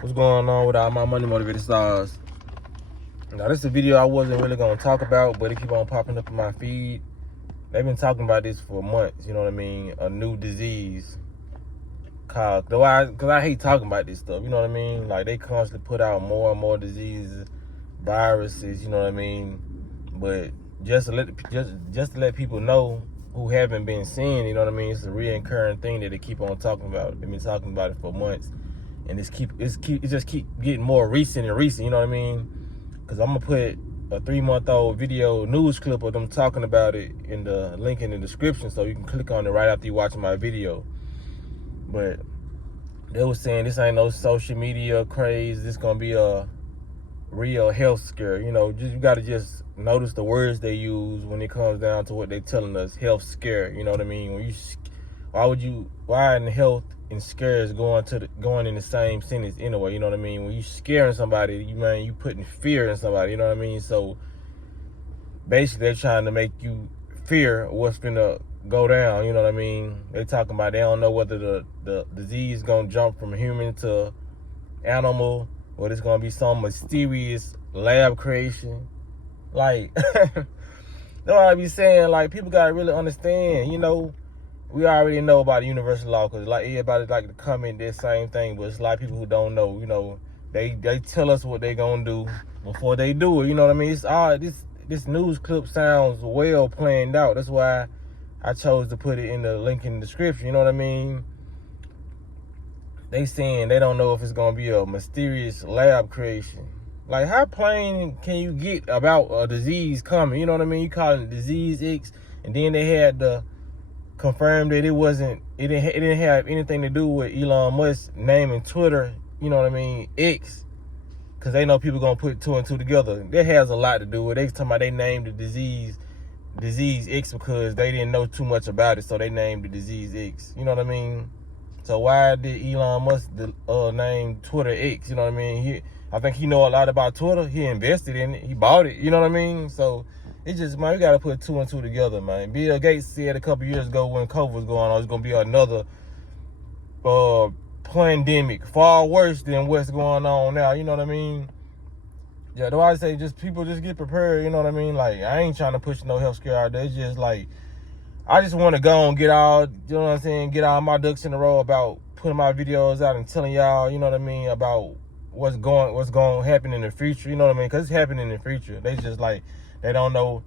What's going on with all my money motivated stars? Now, this is a video I wasn't really going to talk about, but it keep on popping up in my feed. They've been talking about this for months, you know what I mean? A new disease called, because I hate talking about this stuff, you know what I mean? Like, they constantly put out more and more diseases, viruses, you know what I mean? But just to let people know who haven't been seeing, you know what I mean? It's a reoccurring thing that they keep on talking about. They've been talking about it for months. And it just keep getting more recent and recent, you know what I mean? Because I'm going to put a 3-month-old video news clip of them talking about it in the link in the description, so you can click on it right after you watching my video. But they were saying this ain't no social media craze. This going to be a real health scare. You know, you got to just notice the words they use when it comes down to what they telling us, health scare. You know what I mean? Why in health and scare is going in the same sentence anyway, you know what I mean? When you scaring somebody, you putting fear in somebody, you know what I mean? So basically they're trying to make you fear what's gonna go down, you know what I mean? They're talking about they don't know whether the disease is gonna jump from human to animal, or it's gonna be some mysterious lab creation. Like, that's what I be saying. Like, people gotta really understand, you know. We already know about the universal law, because like everybody like to comment this same thing, but it's a lot of people who don't know. You know, they tell us what they gonna do before they do it. You know what I mean? It's this news clip sounds well planned out. That's why I chose to put it in the link in the description. You know what I mean? They saying they don't know if it's gonna be a mysterious lab creation. Like, how plain can you get about a disease coming? You know what I mean? You call it disease X, and then they had the confirmed that it didn't have anything to do with Elon Musk naming Twitter, you know what I mean, X, because they know people gonna put 2 and 2 together. That has a lot to do with it. They talking about they named the disease X because they didn't know too much about it, so they named the disease X. You know what I mean? So why did Elon Musk name Twitter X? You know what I mean? I think he know a lot about Twitter. He invested in it. He bought it. You know what I mean? So it's just, man, you got to put 2 and 2 together, man. Bill Gates said a couple years ago when COVID was going on, it's going to be another pandemic, far worse than what's going on now. You know what I mean? Yeah, do I say people just get prepared? You know what I mean? Like, I ain't trying to push no health scare out there. It's just like, I just want to go and get all, you know what I'm saying, get all my ducks in a row about putting my videos out and telling y'all, you know what I mean, about what's going to happen in the future. You know what I mean? Because it's happening in the future. They just like, they don't know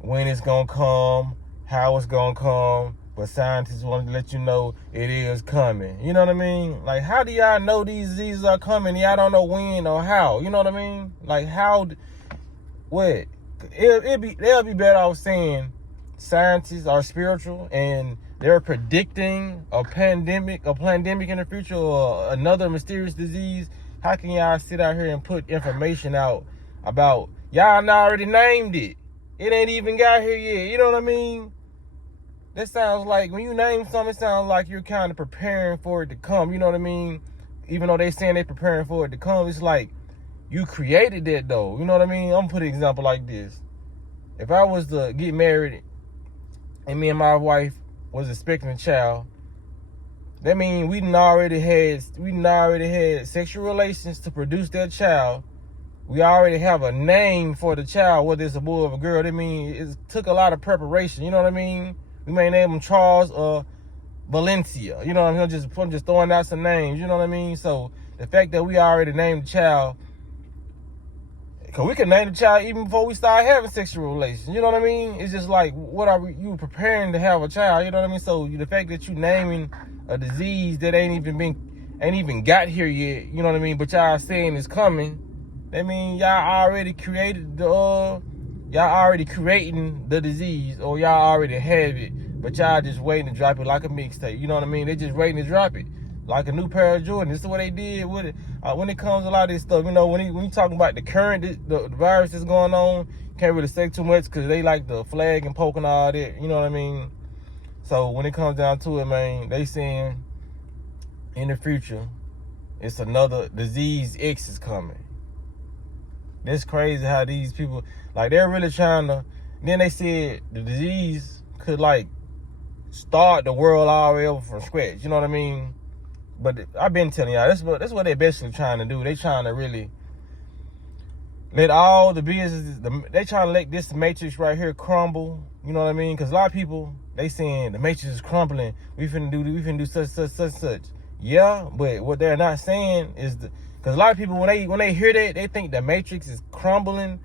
when it's going to come, how it's going to come, but scientists want to let you know it is coming. You know what I mean? Like, how do y'all know these diseases are coming? Y'all don't know when or how. You know what I mean? Like, how, what? They'll be better off saying scientists are spiritual and they're predicting a pandemic in the future, or another mysterious disease. How can y'all sit out here and put information out about y'all already named it? It ain't even got here yet. You know what I mean? That sounds like, when you name something, it sounds like you're kind of preparing for it to come. You know what I mean? Even though they saying they preparing for it to come, it's like you created that though. You know what I mean? I'm gonna put an example like this. If I was to get married and me and my wife was expecting a child, that means we done already had sexual relations to produce that child. We already have a name for the child, whether it's a boy or a girl. That means it took a lot of preparation. You know what I mean? We may name him Charles or Valencia. You know what I mean? I'm just throwing out some names. You know what I mean? So the fact that we already named the child, because we can name the child even before we start having sexual relations. You know what I mean? It's just like, you preparing to have a child? You know what I mean? So the fact that you naming a disease that ain't even got here yet, you know what I mean? But y'all saying it's coming. That means y'all already creating the disease, or y'all already have it, but y'all just waiting to drop it like a mixtape. You know what I mean? They just waiting to drop it like a new pair of Jordan. This is what they did with it. When it comes to a lot of this stuff, you know, when you talking about the virus that's going on, can't really say too much because they like the flag and poking all that. You know what I mean? So when it comes down to it, man, they saying in the future, it's another disease X is coming. It's crazy how these people, like, they're really trying to, then they said the disease could, like, start the world all the way over from scratch. You know what I mean? But I've been telling y'all, that's what they're basically trying to do. They trying to really let all the businesses, they trying to let this matrix right here crumble. You know what I mean? Because a lot of people, they saying the matrix is crumbling. We finna do such. Yeah, but what they're not saying is because a lot of people when they hear that, they think the matrix is crumbling,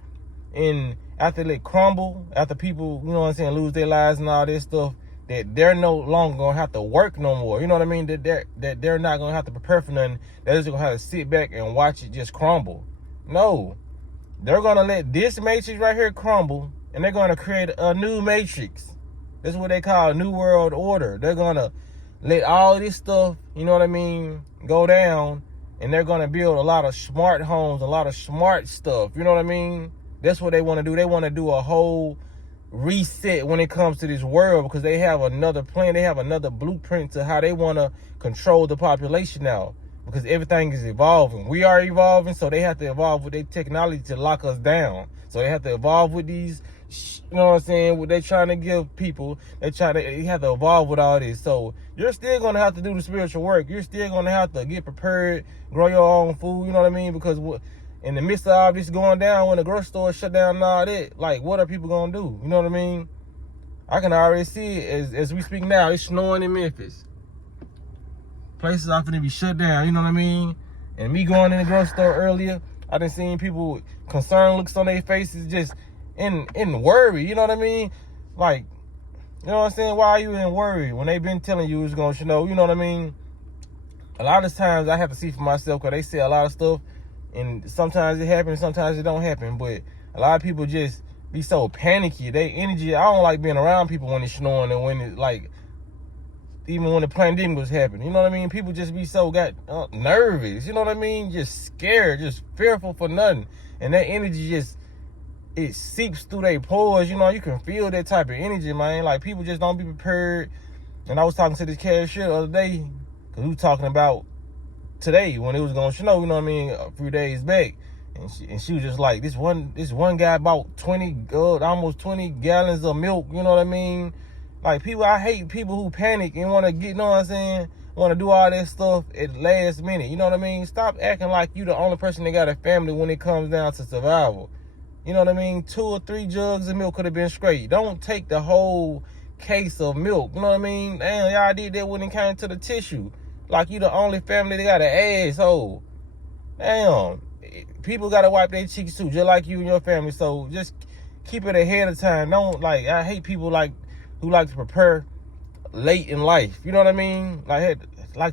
and after they crumble, after people, you know what I'm saying, lose their lives and all this stuff, that they're no longer gonna have to work no more. You know what I mean? That they're not gonna have to prepare for nothing. They're just gonna have to sit back and watch it just crumble. No. They're going to let this matrix right here crumble, and they're going to create a new matrix. This is what they call a new world order. They're going to let all this stuff, you know what I mean, go down, and they're going to build a lot of smart homes, a lot of smart stuff. You know what I mean? That's what they want to do. They want to do a whole reset when it comes to this world, because they have another plan. They have another blueprint to how they want to control the population now. Because everything is evolving. We are evolving, so they have to evolve with their technology to lock us down. So they have to evolve with these, you know what I'm saying, what they're trying to give people. They have to evolve with all this. So you're still going to have to do the spiritual work. You're still going to have to get prepared, grow your own food, you know what I mean? Because in the midst of all this going down, when the grocery store shut down and all that, like, what are people going to do? You know what I mean? I can already see it as we speak now. It's snowing in Memphis. Places are finna be shut down, you know what I mean? And me going in the grocery store earlier, I done seen people with concerned looks on their faces, just in worry, you know what I mean? Like, you know what I'm saying? Why are you in worry when they been telling you it's gonna snow, you know what I mean? A lot of times I have to see for myself, because they say a lot of stuff, and sometimes it happens, sometimes it don't happen, but a lot of people just be so panicky. They energy, I don't like being around people when it's snowing, and when it's like, even when the pandemic was happening, you know what I mean? People just be so nervous, you know what I mean? Just scared, just fearful for nothing. And that energy just, it seeps through their pores, you know? You can feel that type of energy, man. Like, people just don't be prepared. And I was talking to this cashier the other day, because we were talking about today when it was going to snow, you know what I mean, a few days back. And she was just like, this one guy bought almost 20 gallons of milk, you know what I mean? Like, people, I hate people who panic and want to get, you know what I'm saying, want to do all that stuff at last minute, you know what I mean? Stop acting like you the only person that got a family when it comes down to survival. You know what I mean? 2 or 3 jugs of milk could have been straight. Don't take the whole case of milk, you know what I mean? Damn, y'all did that when it came to the tissue. Like, you the only family that got an asshole. Damn. People got to wipe their cheeks too, just like you and your family. So just keep it ahead of time. Don't, like, I hate people who like to prepare late in life. You know what I mean? Like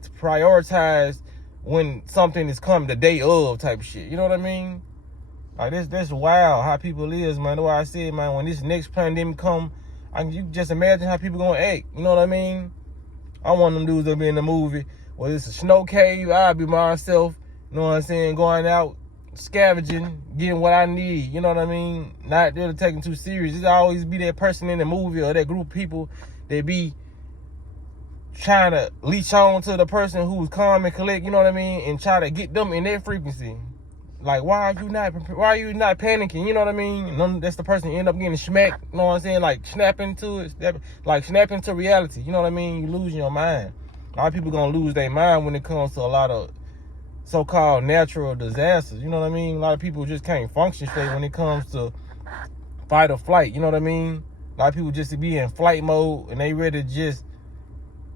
to prioritize when something is coming, the day of type of shit. You know what I mean? Like, this wild how people is, man. That's why I said, man, when this next pandemic come, you just imagine how people gonna act. You know what I mean? I want them dudes that be in the movie. Well, it's a snow cave, I'll be myself. You know what I'm saying? Going out, scavenging, getting what I need, you know what I mean? Not really taking too serious. It's always be that person in the movie or that group of people that be trying to leech on to the person who's calm and collect, you know what I mean? And try to get them in their frequency. Like, why are you not panicking? You know what I mean? That's the person you end up getting smacked, you know what I'm saying? Like, snap into reality, you know what I mean? You losing your mind. A lot of people gonna lose their mind when it comes to a lot of so-called natural disasters, you know what I mean? A lot of people just can't function straight when it comes to fight or flight, you know what I mean? A lot of people just be in flight mode, and they ready to just,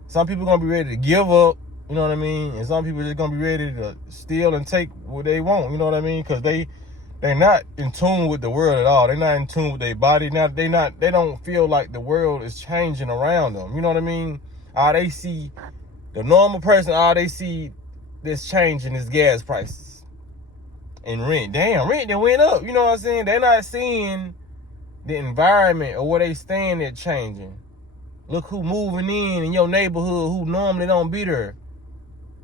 some people gonna be ready to give up, you know what I mean? And some people just gonna be ready to steal and take what they want, you know what I mean? Because they're not in tune with the world at all. They're not in tune with their body. They don't feel like the world is changing around them, you know what I mean? All they see, the normal person, all they see that's changing is gas prices and rent. Damn, rent that went up. You know what I'm saying? They're not seeing the environment or where they staying that changing. Look who moving in your neighborhood who normally don't be there.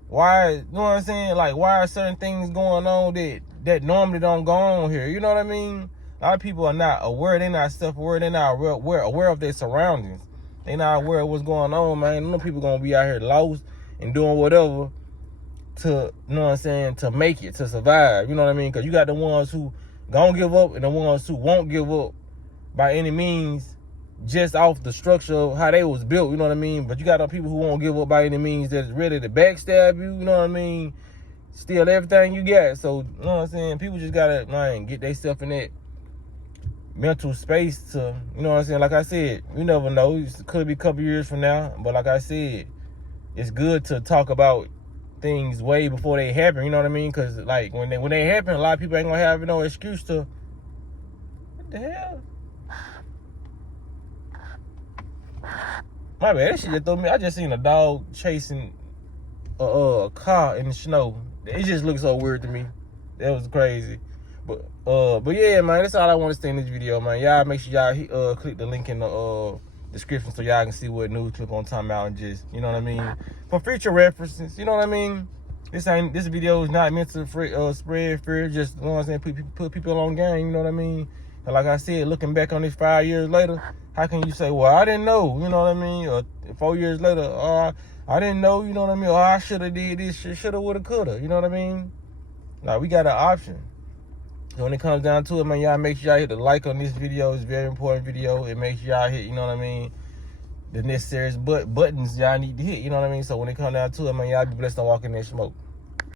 Why, you know what I'm saying? Like, why are certain things going on that normally don't go on here? You know what I mean? A lot of people are not aware. They're not self-aware. They're not aware of their surroundings. They're not aware of what's going on, man. No people gonna be out here lost and doing whatever to, you know what I'm saying, to make it, to survive, you know what I mean? Because you got the ones who gonna give up and the ones who won't give up by any means, just off the structure of how they was built, you know what I mean? But you got other people who won't give up by any means, that's ready to backstab you, you know what I mean? Steal everything you got. So, you know what I'm saying? People just gotta, man, get themselves in that mental space to, you know what I'm saying? Like I said, you never know. It could be a couple years from now. But like I said, it's good to talk about things way before they happen, you know what I mean? Because, like, when they happen, a lot of people ain't gonna have no excuse to, what the hell? My bad, that shit just threw me. I just seen a dog chasing a car in the snow. It just looks so weird to me. That was crazy. But yeah, man, that's all I want to say in this video, man. Y'all make sure y'all click the link in the description so y'all can see what news clip on time out and just, you know what I mean, for future references, you know what I mean. This video is not meant to spread fear, just, you know what I'm saying, put people on game, you know what I mean. And like I said, looking back on this 5 years later, how can you say, well, I didn't know, you know what I mean, or 4 years later, I didn't know, you know what I mean, or I should have did this, shoulda, woulda, coulda, you know what I mean. Now we got an option. So when it comes down to it, man, y'all make sure y'all hit the like on this video. It's a very important video. And make sure y'all hit, you know what I mean, the necessary buttons y'all need to hit, you know what I mean. So when it comes down to it, man, y'all be blessed on walking in smoke.